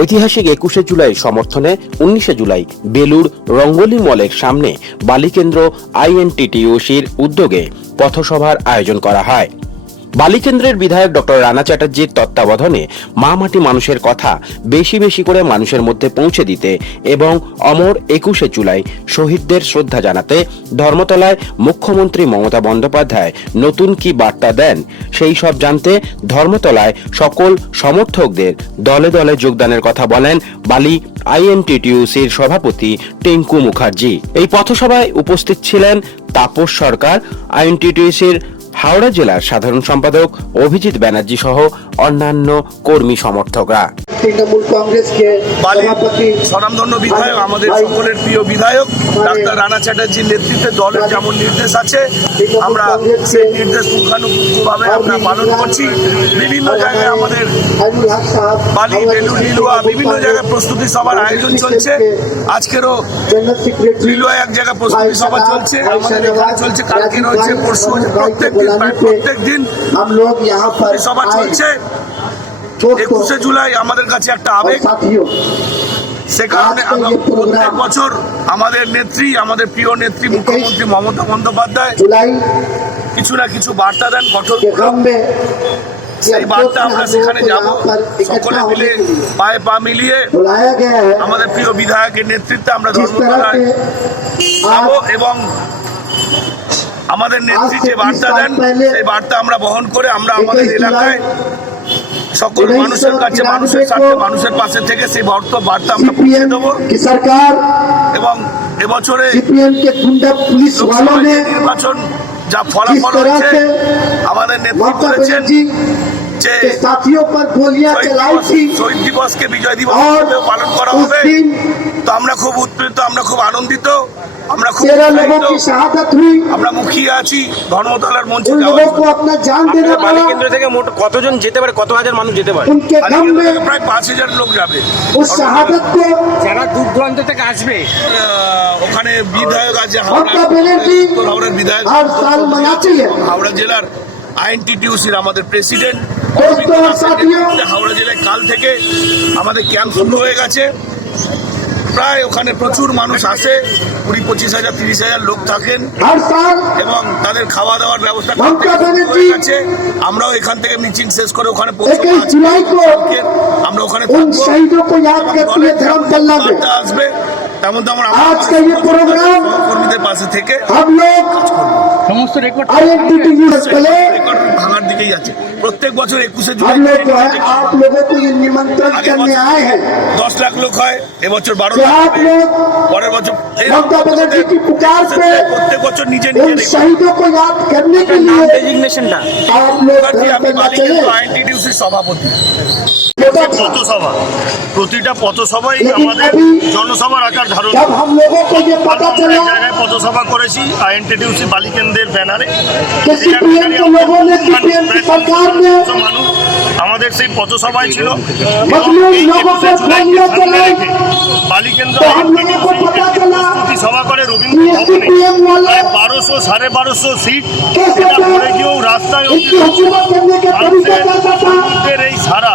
ঐতিহাসিক একুশে জুলাই সমর্থনে উনিশে জুলাই বেলুর রঙ্গলি মলের সামনে বালিকেন্দ্র আইএনটিটিউসির উদ্যোগে পথসভার আয়োজন করা হয়। বালিকেন্দ্রের বিধায়ক ডক্টর রানা চ্যাটার্জির তত্ত্বাবধানে মা মাটি মানুষের কথা বেশি বেশি করে মানুষের মধ্যে পৌঁছে দিতে এবং অমর একুশে জুলাই শহীদদের শ্রদ্ধা জানাতে ধর্মতলায় মুখ্যমন্ত্রী মমতা বন্দ্যোপাধ্যায় নতুন কি বার্তা দেন, সেই সব জানতে ধর্মতলায় সকল সমর্থকদের দলে দলে যোগদানের কথা বলেন বালি আইএনটিটিউসির সভাপতি টেঙ্কু মুখার্জি। এই পথসভায় উপস্থিত ছিলেন তাপস সরকার আইএনটিটিউসির হাওড়া জেলার সাধারণ সম্পাদক অভিজিৎ ব্যানার্জি সহ অন্যান্য কর্মী সমর্থকরা। তৃণমূল কংগ্রেসকে সভাপতি স্বনামধন্য বিধায়ক আমাদের সকলের প্রিয় বিধায়ক ডাক্তার রানা চ্যাটার্জির নেতৃত্বে দলের যেমন নির্দেশ আছে আমরা সেই নির্দেশ পুঙ্খানুপুঙ্খভাবে আমরা পালন করছি। বিভিন্ন জায়গায় আমাদের বালি বেলু লিলুয়া বিভিন্ন জায়গায় প্রস্তুতি সভার আয়োজন চলছে। আজকেরও লিলুয়া এক জায়গায় প্রস্তুতি সভা চলছে আমাদের এখানে চলছে কালকে পরশু প্রত্যেক দিন প্রত্যেক দিন সভা চলছে। একুশে জুলাই আমাদের কাছে একটা আবেগ। সে কারণে আমরা প্রত্যেক বছর আমাদের নেত্রী আমাদের প্রিয় নেত্রী মুখ্যমন্ত্রী মমতা বন্দ্যোপাধ্যায় কিছু না কিছু বার্তা দেন কঠোর সেই বার্তা আমরা সেখানে যাব। সকলে মিলে পায়ে পা মিলিয়ে আমাদের প্রিয় বিধায়কের নেতৃত্বে আমরা ধর্মতলায় যাব এবং আমাদের নেত্রী যে বার্তা দেন সেই বার্তা আমরা বহন করে আমরা আমাদের এলাকায় সকল মানুষের কাছে মানুষের সাথে মানুষের পাশে থেকে সেই বার্তা বার্তা আমরা পৌঁছে দেবো। সরকার এবং এবছরে নির্বাচন যা ফলাফল হয়েছে আমাদের নেতৃত্ব করেছেন যে শহীদ দিবসকে বিজয় দিবস পালন করা হবে। আমরা খুব উৎপীড়িত আমরা খুব আনন্দিত আমরা খুব আমরা মুখিয়ে আছি ধর্মতলার মঞ্চে কেন্দ্র থেকে মোট কতজন যেতে পারে কত হাজার মানুষ যেতে পারে? প্রায় পাঁচ হাজার লোক যাবে। যারা দূর দূরান্ত থেকে আসবে। ওখানে বিধায়ক আছে হাওড়ার বিধায়ক হাওড়া জেলার আইএনটিটিউসির আমাদের প্রেসিডেন্ট হাওড়া জেলায় কাল থেকে আমাদের ক্যাম্প শুরু হয়ে গেছে। প্রায় ওখানে প্রচুর মানুষ আসে কুড়ি পঁচিশ হাজার তিরিশ হাজার লোক থাকেন। এবং তাদের খাওয়া দাওয়ার ব্যবস্থা আছে আমরাও এখান থেকে মিটিং শেষ করে ওখানে আমরা ওখানে আসবে তার মধ্যে আমরা আজকে এই প্রোগ্রাম কর্মীদের পাশে থেকে সমস্ত রেকর্ড রেকর্ড ভাঙার দিকেই আছে। প্রত্যেক বছর একুশে জুলাই দশ লাখ লোক হয় এবছর বারো লাখ পরের বছর প্রত্যেক বছর নিজে নিজে সভাপতি। পথসভা। প্রতিটা পথসভাই আমাদের জনসভার আকার ধারণা জায়গায় পথসভা করেছি আইএনটিটিউসি বালিকেন্দ্রের ব্যানারে। আমাদের সেই পথসভায় ছিল। বালিকেন্দ্র করে রবীন্দ্র বারোশো সাড়ে বারোশো সিট সেটা পরে গিয়েও রাস্তায় এই সারা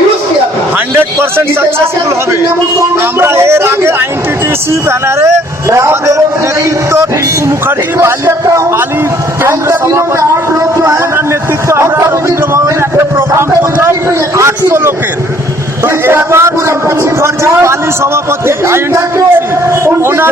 হান্ড্রেড পার্সেন্ট সাকসেসফুল হবে। আমরা এর আগে আইনটিটিসি ব্যানারে আমাদের নেতৃত্ব টিঙ্কু মুখার্জি, বালি বালি ওনার নেতৃত্ব আমরা রবীন্দ্র ভবনে একটা প্রোগ্রাম করলাম, আটশো লোকের। তো এবার মুখার্জি, বালি সভাপতি আইনটিটিসি ওনার